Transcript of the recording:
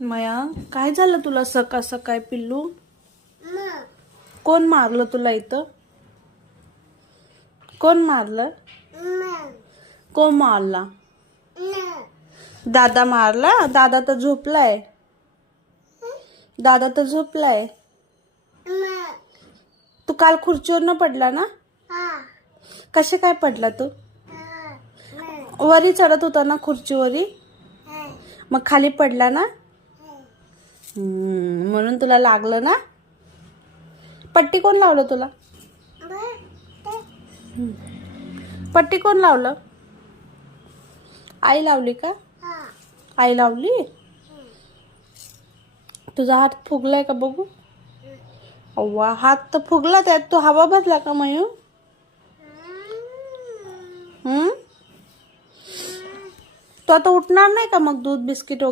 मया, काय झालं तुला सकाळ सकाळ पिल्लू? कोण मारलं तुला इथं? कोण मारलं? कोण मारला? दादा मारला? दादा तर झोपलाय. दादा तर झोपलाय. तू काल खुर्चीवर पडला ना? कसे काय पडला तू? वरी चढत होता ना खुर्चीवरी, मग खाली पडला ना? म्हणून तुला लागलं ना? पट्टी कोण लावलं तुला? पट्टी कोण लावलं? आई लावली का? आई लावली? तुझा हात फुगलाय का बघू? अव्वा, हात तर फुगला, त्यात तू हवा भरला का मयू? तू आता उठणार नाही का मग दूध बिस्किट वगैरे